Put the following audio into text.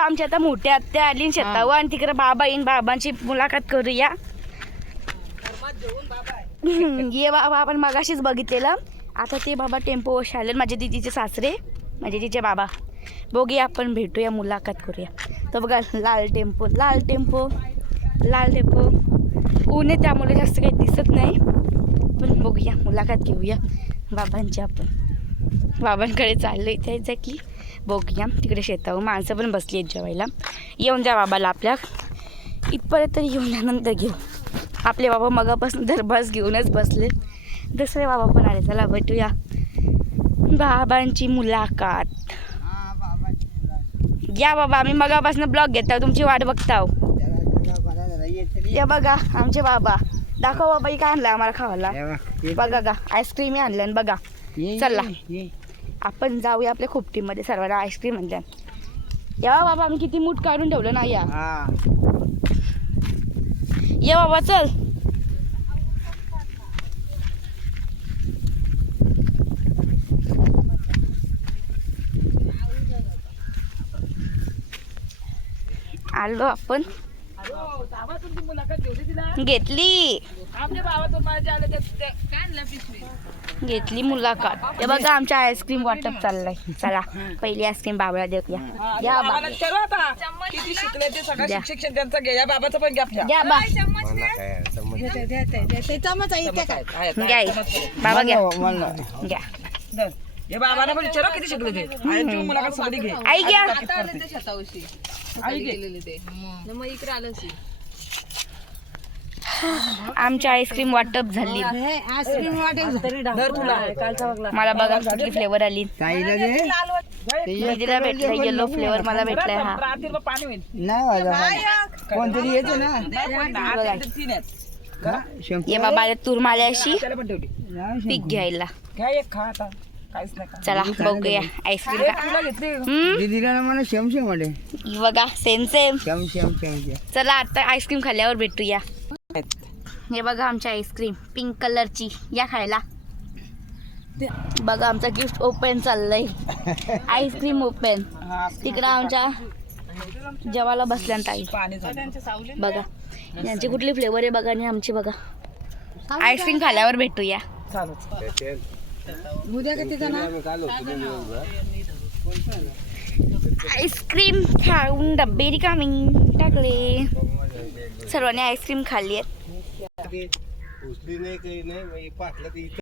आमची आता मोठ्या आत्या आली शेतावर आणि तिकडे बाबा येईन, बाबांची मुलाखत करूया. ये बाबा आपण मगाशीच बघितलेलं. आता ते बाबा टेम्पो आले, माझे दिदीचे सासरे, म्हणजे तिचे बाबा. बघूया आपण भेटूया, मुलाखत करूया. तर बघा लाल टेम्पो लाल टेम्पो लाल टेम्पो. ऊन आहे त्यामुळे जास्त काही दिसत नाही, पण बघूया मुलाखत घेऊया बाबांची. आपण बाबांकडे चाललो इथे एक्झॅक्टली. बघूया तिकडे शेतावर माणसं पण बसली आहेत जेवायला. येऊन जा बाबाला आपल्या इथपर्यंत तरी येऊन जा, नंतर घेऊ. आपले बाबा मगापासून तर बस घेऊनच बसले. दुसरे बाबा पण आले. चला भेटूया बाबांची मुलाखत. या बाबा, आम्ही मगापासून ब्लॉग घेतो, तुमची वाट बघताव. या बघा आमचे बाबा. दाखव बाबा, काय आणलं आम्हाला खावायला. बघा का आईस्क्रीम आणलं बघा. चला आपण जाऊया आपल्या खोपटीमध्ये, सर्वांना आईस्क्रीम आणल्या. या बाबा, आम्ही किती मूठ काढून ठेवलं ना. या बाबा चल. आलो आपण. घेतली घेतली मुलाखत. हे बघा आमच्या आईस्क्रीम वाटप चाललंय. चला पहिली आईस्क्रीम बाबाला देऊया. घ्या बाबा, शिक्षण त्यांचं घ्या, बाबाचं पण घ्या. घ्या बा, घ्या बाबा, घ्या घ्या. हे बाबांना पण विचारा किती शिकले ते. आणि तू मुलाखत सगळी घे. आई घ्या. आमची आईस्क्रीम वाटप झाली. मला बघा कुठली फ्लेवर आली. दिदीला भेटलाय येलो फ्लेवर, मला भेटलाय हा. कोणतरी येते ना. ये बाबा तूर माल्याशी पीक घ्यायला. चला बघूया आईस्क्रीम. दीदीला मला शेमशेम वाटे. बघा सेम सेम. शेम. चला आता आईस्क्रीम खाल्ल्यावर भेटूया. हे बघा आमची आईस्क्रीम पिंक कलरची, या खायला. बघा आमचा गिफ्ट ओपन चाललंय. Ice cream open. तिकडं आमच्या जेवायला बसल्यानंतर आई. बघा यांची कुठली फ्लेवर आहे बघा, आणि आमची बघा. आईस्क्रीम खाल्ल्यावर भेटूया. आईस्क्रीम खाऊन डब्बे रिकामी टाकले. सर्वांनी आईस्क्रीम खाल्ली आहे.